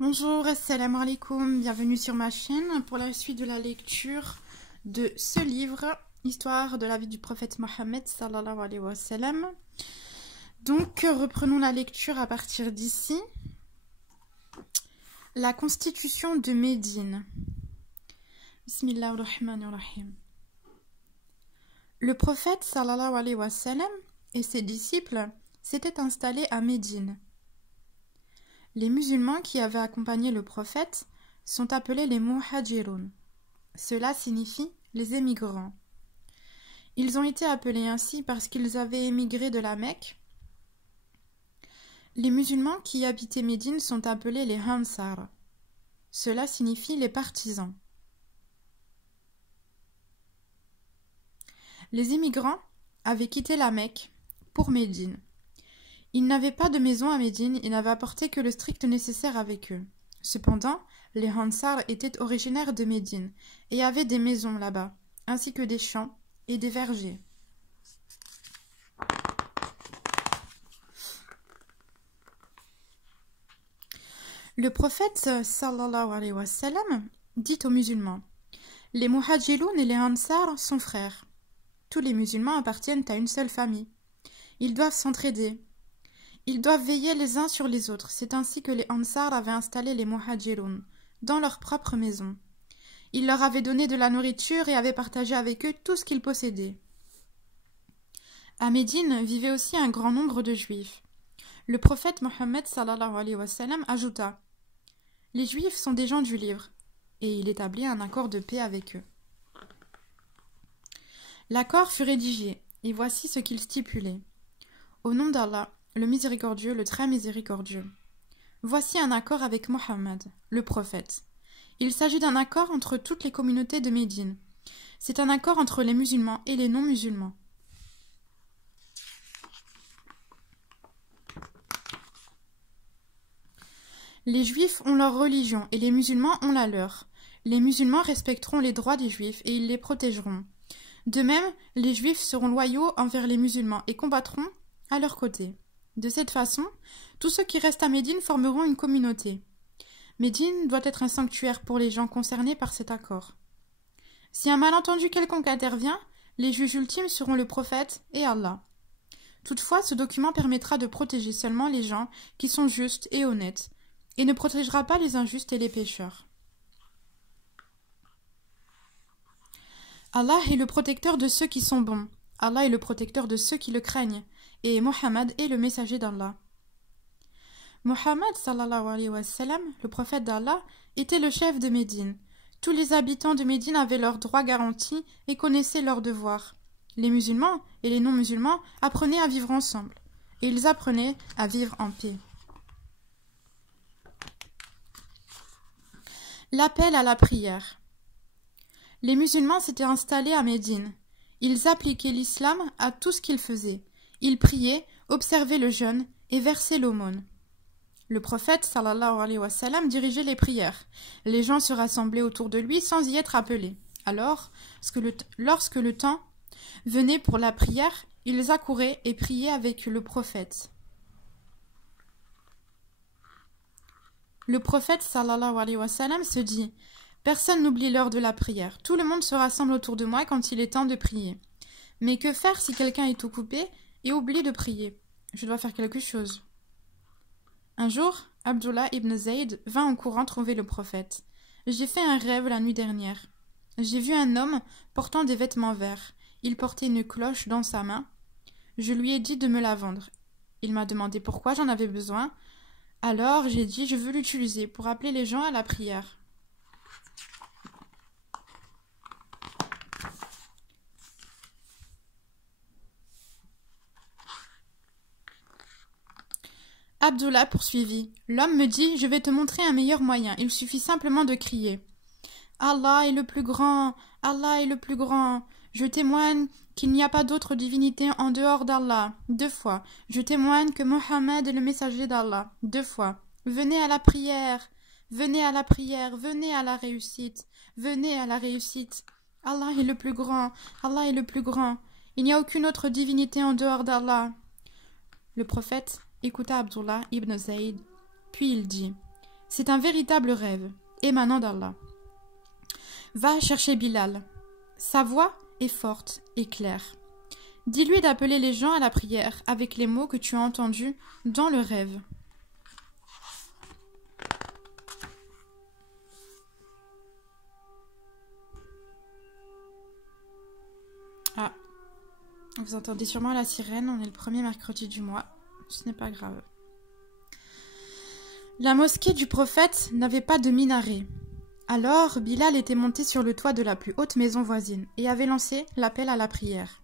Bonjour, assalamu alaikum, bienvenue sur ma chaîne pour la suite de la lecture de ce livre, Histoire de la vie du prophète Mohammed sallallahu alayhi wa sallam. Donc, reprenons la lecture à partir d'ici. La constitution de Médine. Bismillahirrahmanirrahim. Le prophète sallallahu alayhi wa sallam et ses disciples s'étaient installés à Médine. Les musulmans qui avaient accompagné le prophète sont appelés les muhajirun. Cela signifie les émigrants. Ils ont été appelés ainsi parce qu'ils avaient émigré de la Mecque. Les musulmans qui habitaient Médine sont appelés les Ansar. Cela signifie les partisans. Les immigrants avaient quitté la Mecque pour Médine. Ils n'avaient pas de maison à Médine et n'avaient apporté que le strict nécessaire avec eux. Cependant, les Ansar étaient originaires de Médine et avaient des maisons là-bas, ainsi que des champs et des vergers. Le prophète sallallahu alayhi wa sallam dit aux musulmans: les muhajiroun et les ansar sont frères. Tous les musulmans appartiennent à une seule famille. Ils doivent s'entraider. Ils doivent veiller les uns sur les autres. C'est ainsi que les ansar avaient installé les muhajiroun dans leur propre maison. Ils leur avaient donné de la nourriture et avaient partagé avec eux tout ce qu'ils possédaient. À Médine vivait aussi un grand nombre de juifs. Le prophète Mohammed sallallahu alayhi wa sallam ajouta: les juifs sont des gens du livre, et il établit un accord de paix avec eux. L'accord fut rédigé, et voici ce qu'il stipulait: au nom d'Allah, le miséricordieux, le très miséricordieux. Voici un accord avec Mohammed, le prophète. Il s'agit d'un accord entre toutes les communautés de Médine. C'est un accord entre les musulmans et les non-musulmans. Les juifs ont leur religion et les musulmans ont la leur. Les musulmans respecteront les droits des juifs et ils les protégeront. De même, les juifs seront loyaux envers les musulmans et combattront à leur côté. De cette façon, tous ceux qui restent à Médine formeront une communauté. Médine doit être un sanctuaire pour les gens concernés par cet accord. Si un malentendu quelconque intervient, les juges ultimes seront le prophète et Allah. Toutefois, ce document permettra de protéger seulement les gens qui sont justes et honnêtes, et ne protégera pas les injustes et les pécheurs. Allah est le protecteur de ceux qui sont bons. Allah est le protecteur de ceux qui le craignent. Et Mohammed est le messager d'Allah. Mohammed sallallahu alayhi wa sallam, le prophète d'Allah, était le chef de Médine. Tous les habitants de Médine avaient leurs droits garantis et connaissaient leurs devoirs. Les musulmans et les non-musulmans apprenaient à vivre ensemble. Et ils apprenaient à vivre en paix. L'appel à la prière. Les musulmans s'étaient installés à Médine. Ils appliquaient l'islam à tout ce qu'ils faisaient. Ils priaient, observaient le jeûne et versaient l'aumône. Le prophète sallallahu alayhi wa sallam dirigeait les prières. Les gens se rassemblaient autour de lui sans y être appelés. Alors, lorsque le temps venait pour la prière, ils accouraient et priaient avec le prophète. Le prophète sallallahu alayhi wa sallam se dit: personne n'oublie l'heure de la prière. Tout le monde se rassemble autour de moi quand il est temps de prier. Mais que faire si quelqu'un est occupé et oublie de prier? Je dois faire quelque chose. Un jour, Abdullah ibn Zayd vint en courant trouver le prophète. J'ai fait un rêve la nuit dernière. J'ai vu un homme portant des vêtements verts. Il portait une cloche dans sa main. Je lui ai dit de me la vendre. Il m'a demandé pourquoi j'en avais besoin. Alors j'ai dit: je veux l'utiliser pour appeler les gens à la prière. Abdullah poursuivit: l'homme me dit: je vais te montrer un meilleur moyen. Il suffit simplement de crier: Allah est le plus grand, Allah est le plus grand. Je témoigne qu'il n'y a pas d'autre divinité en dehors d'Allah. 2 fois. Je témoigne que Mohammed est le messager d'Allah. 2 fois. Venez à la prière, venez à la prière, venez à la réussite, venez à la réussite. Allah est le plus grand, Allah est le plus grand. Il n'y a aucune autre divinité en dehors d'Allah. Le prophète écouta Abdullah ibn Zayd, puis il dit: C'est un véritable rêve, émanant d'Allah. Va chercher Bilal. Sa voix est forte et claire. Dis-lui d'appeler les gens à la prière avec les mots que tu as entendus dans le rêve. Ah, vous entendez sûrement la sirène, on est le premier mercredi du mois. Ce n'est pas grave. La mosquée du prophète n'avait pas de minaret. Alors, Bilal était monté sur le toit de la plus haute maison voisine et avait lancé l'appel à la prière.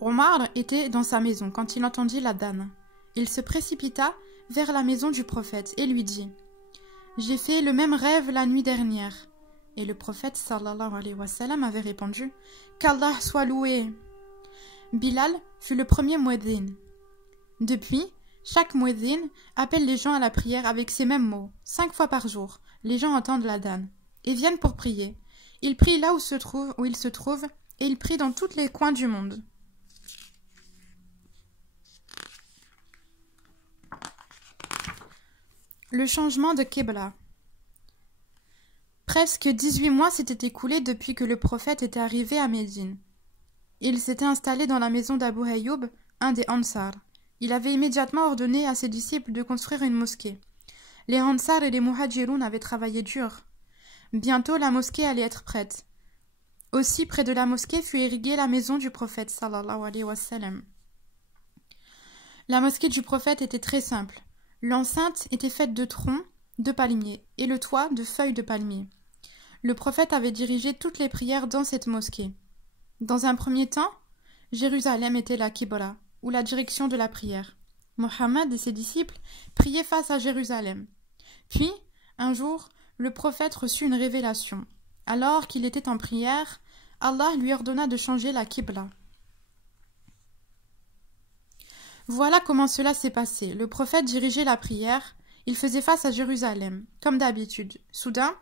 Omar était dans sa maison quand il entendit l'adhan. Il se précipita vers la maison du prophète et lui dit « J'ai fait le même rêve la nuit dernière. » Et le prophète sallallahu alayhi wa sallam avait répondu « Qu'Allah soit loué !» Bilal fut le premier muezzin. Depuis, chaque muezzin appelle les gens à la prière avec ces mêmes mots. 5 fois par jour, les gens entendent l'adhan et viennent pour prier. Ils prient là où ils se trouvent et ils prient dans tous les coins du monde. Le changement de Qibla. Presque 18 mois s'étaient écoulés depuis que le prophète était arrivé à Médine. Il s'était installé dans la maison d'Abu Ayyub, un des Ansar. Il avait immédiatement ordonné à ses disciples de construire une mosquée. Les Ansar et les Muhajiroun avaient travaillé dur. Bientôt la mosquée allait être prête. Aussi près de la mosquée fut irriguée la maison du prophète sallallahu alayhi wa sallam. La mosquée du prophète était très simple. L'enceinte était faite de troncs de palmiers et le toit de feuilles de palmier. Le prophète avait dirigé toutes les prières dans cette mosquée. Dans un premier temps, Jérusalem était la Qibla, ou la direction de la prière. Mohammed et ses disciples priaient face à Jérusalem. Puis, un jour, le prophète reçut une révélation. Alors qu'il était en prière, Allah lui ordonna de changer la Qibla. Voilà comment cela s'est passé. Le prophète dirigeait la prière, il faisait face à Jérusalem, comme d'habitude. Soudain,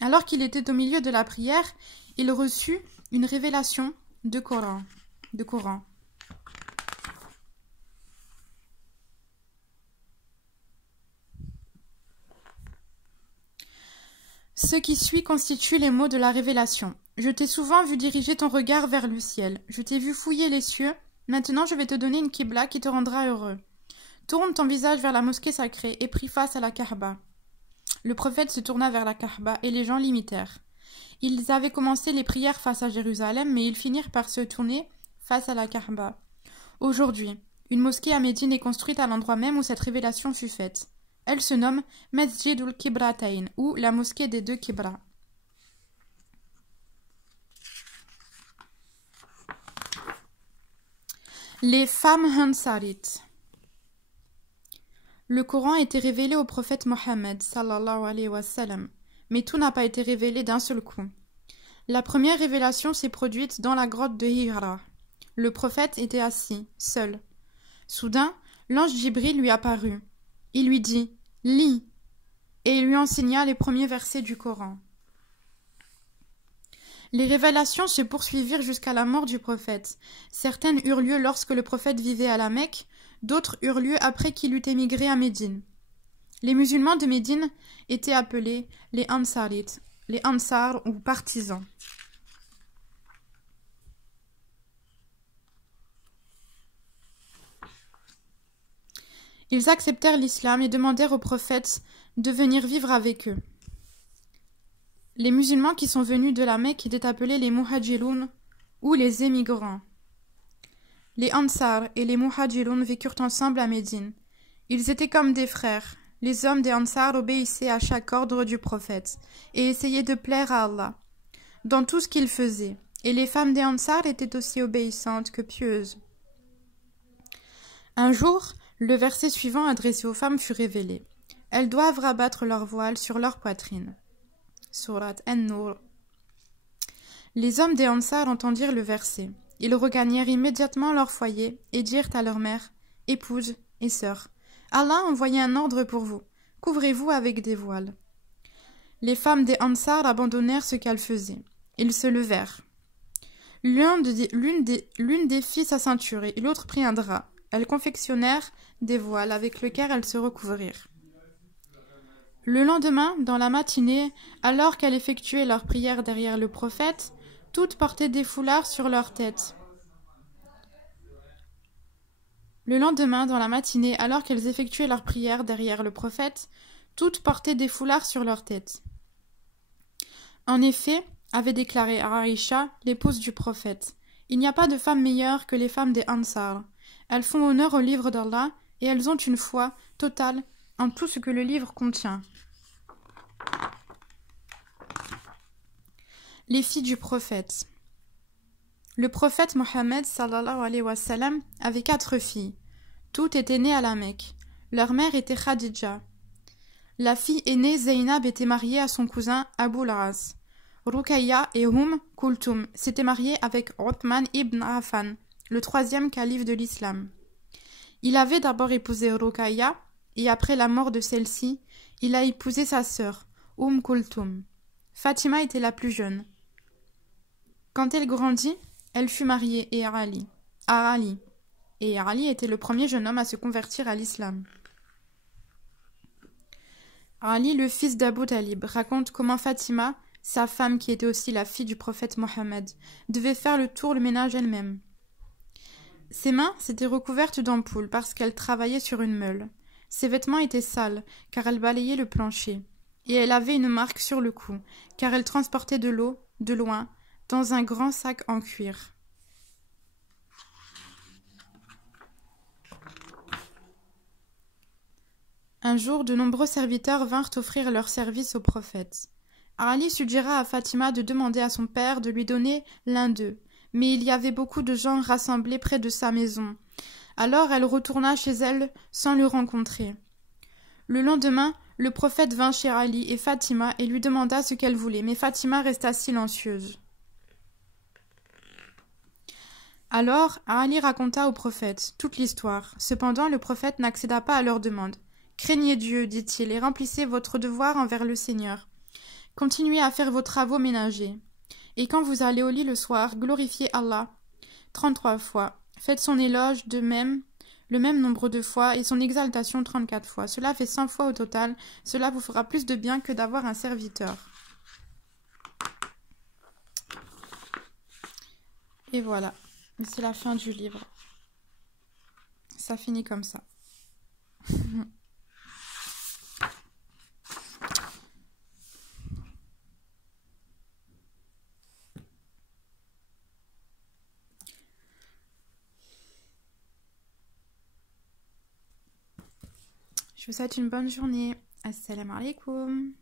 alors qu'il était au milieu de la prière, il reçut une révélation de Coran. Ce qui suit constitue les mots de la révélation. Je t'ai souvent vu diriger ton regard vers le ciel. Je t'ai vu fouiller les cieux. Maintenant, je vais te donner une Qibla qui te rendra heureux. Tourne ton visage vers la mosquée sacrée et prie face à la Kaaba. Le prophète se tourna vers la Kaaba et les gens l'imitèrent. Ils avaient commencé les prières face à Jérusalem, mais ils finirent par se tourner face à la Kaaba. Aujourd'hui, une mosquée à Médine est construite à l'endroit même où cette révélation fut faite. Elle se nomme Masjidul Qiblatayn, ou la mosquée des 2 Qibla. Les femmes Ansarites. Le Coran a été révélé au prophète Mohammed sallallahu alayhi wa sallam, mais tout n'a pas été révélé d'un seul coup. La première révélation s'est produite dans la grotte de Hira. Le prophète était assis, seul. Soudain, l'ange Jibril lui apparut. Il lui dit « Lis » et il lui enseigna les premiers versets du Coran. Les révélations se poursuivirent jusqu'à la mort du prophète. Certaines eurent lieu lorsque le prophète vivait à la Mecque, d'autres eurent lieu après qu'il eut émigré à Médine. Les musulmans de Médine étaient appelés les Ansarites, les Ansar ou partisans. Ils acceptèrent l'islam et demandèrent au prophète de venir vivre avec eux. Les musulmans qui sont venus de la Mecque étaient appelés les Muhajiroun ou les émigrants. Les Ansar et les Muhajiroun vécurent ensemble à Médine. Ils étaient comme des frères. Les hommes des Ansar obéissaient à chaque ordre du prophète et essayaient de plaire à Allah dans tout ce qu'ils faisaient. Et les femmes des Ansar étaient aussi obéissantes que pieuses. Un jour, le verset suivant adressé aux femmes fut révélé. Elles doivent rabattre leur voile sur leur poitrine. Surat An-Nur. Les hommes des Ansar entendirent le verset. Ils regagnèrent immédiatement leur foyer et dirent à leur mère, épouses et sœurs, Allah a envoyé un ordre pour vous. Couvrez-vous avec des voiles. Les femmes des Ansar abandonnèrent ce qu'elles faisaient. Ils se levèrent. L'une des fit sa ceinture et l'autre prit un drap. Elles confectionnèrent des voiles avec lesquels elles se recouvrirent. Le lendemain, dans la matinée, alors qu'elles effectuaient leurs prières derrière le prophète, toutes portaient des foulards sur leur tête. Le lendemain, dans la matinée, alors qu'elles effectuaient leurs prières derrière le prophète, toutes portaient des foulards sur leur tête. En effet, avait déclaré Aïcha, l'épouse du prophète, il n'y a pas de femme meilleure que les femmes des Ansar. Elles font honneur au livre d'Allah et elles ont une foi totale en tout ce que le livre contient. Les filles du prophète. Le prophète Mohammed sallallahu alayhi wa sallam avait 4 filles. Toutes étaient nées à la Mecque. Leur mère était Khadija. La fille aînée Zainab était mariée à son cousin Abu al-As. Ruqayya et Kulthum s'étaient mariées avec Uthman ibn Affan, le 3e calife de l'islam. Il avait d'abord épousé Ruqayya et après la mort de celle-ci, il a épousé sa sœur, Kulthum. Fatima était la plus jeune. Quand elle grandit, elle fut mariée à Ali. Et Ali était le premier jeune homme à se convertir à l'islam. Ali, le fils d'Abu Talib, raconte comment Fatima, sa femme qui était aussi la fille du prophète Mohammed, devait faire le ménage elle-même. Ses mains s'étaient recouvertes d'ampoules parce qu'elle travaillait sur une meule. Ses vêtements étaient sales car elle balayait le plancher. Et elle avait une marque sur le cou car elle transportait de l'eau, de loin, dans un grand sac en cuir. Un jour, de nombreux serviteurs vinrent offrir leur service au prophète. Ali suggéra à Fatima de demander à son père de lui donner l'un d'eux, mais il y avait beaucoup de gens rassemblés près de sa maison. Alors elle retourna chez elle sans le rencontrer. Le lendemain, le prophète vint chez Ali et Fatima et lui demanda ce qu'elle voulait, mais Fatima resta silencieuse. Alors, Ali raconta au prophète toute l'histoire. Cependant, le prophète n'accéda pas à leur demande. « Craignez Dieu, dit-il, et remplissez votre devoir envers le Seigneur. Continuez à faire vos travaux ménagers. Et quand vous allez au lit le soir, glorifiez Allah 33 fois. Faites son éloge le même nombre de fois, et son exaltation 34 fois. Cela fait 100 fois au total. Cela vous fera plus de bien que d'avoir un serviteur. » Et voilà. C'est la fin du livre. Ça finit comme ça. Je vous souhaite une bonne journée. Assalamu alaikum.